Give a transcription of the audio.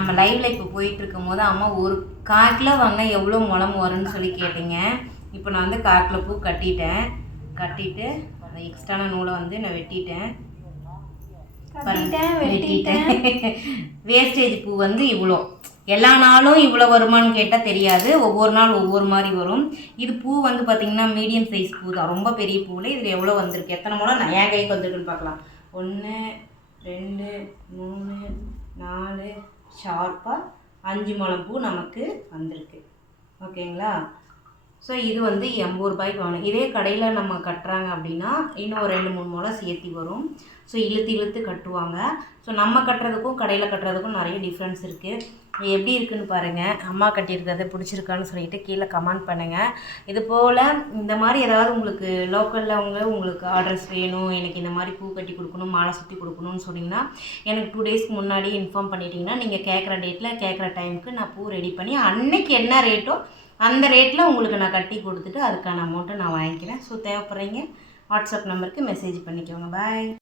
நம்ம லைவில் இப்போ போயிட்டுருக்கும் போது அம்மா ஒரு 1/4 கிலோ வாங்கினா எவ்வளோ முழம் வரும்னு சொல்லி கேட்டீங்க. இப்போ நான் வந்து 1/4 கிலோ பூ கட்டிட்டு அந்த எக்ஸ்ட்ரான நூலை வந்து நான் வெட்டிட்டேன். வேஸ்டேஜ் பூ வந்து இவ்வளோ, எல்லா நாளும் இவ்வளோ வருமானு கேட்டால் தெரியாது, ஒவ்வொரு நாள் ஒவ்வொரு மாதிரி வரும். இது பூ வந்து பார்த்திங்கன்னா மீடியம் சைஸ் பூ தான், ரொம்ப பெரிய பூவில். இதில் எவ்வளோ வந்திருக்கு, எத்தனை முழம் நான் என் கைக்கு வந்துருக்குன்னு பார்க்கலாம். 1 2 3 4 ஷார்ப்பாக 5 முழம் பூ நமக்கு வந்திருக்கு. ஓகேங்களா? ஸோ இது வந்து 80 ரூபாய்க்கு வாங்கணும். இதே கடையில் நம்ம கட்டுறாங்க அப்படின்னா இன்னும் 2-3 முழம் சேர்த்தி வரும். ஸோ இழுத்து கட்டுவாங்க. ஸோ நம்ம கட்டுறதுக்கும் கடையில் கட்டுறதுக்கும் நிறைய டிஃப்ரென்ஸ் இருக்குது. எப்படி இருக்குதுன்னு பாருங்கள். அம்மா கட்டியிருக்கிறது பிடிச்சிருக்கான்னு சொல்லிட்டு கீழே கமெண்ட் பண்ணுங்கள். இது போல் இந்த மாதிரி ஏதாவது உங்களுக்கு லோக்கலில் உங்களுக்கு ஆர்டர்ஸ் வேணும், எனக்கு இந்த மாதிரி பூ கட்டி கொடுக்கணும், மாலை சுற்றி கொடுக்கணும்னு சொன்னிங்கன்னா எனக்கு 2 டேஸ்க்கு முன்னாடி இன்ஃபார்ம் பண்ணிட்டீங்கன்னா நீங்கள் கேட்குற டேட்டில் கேட்குற டைமுக்கு நான் பூ ரெடி பண்ணி அன்னைக்கு என்ன ரேட்டோ அந்த ரேட்டில் உங்களுக்கு நான் கட்டி கொடுத்துட்டு அதுக்கான அமௌண்ட்டை நான் வாங்கிக்கிறேன். ஸோ தேவைப்படுறீங்க வாட்ஸ்அப் நம்பருக்கு மெசேஜ் பண்ணிக்கோங்க. பாய்.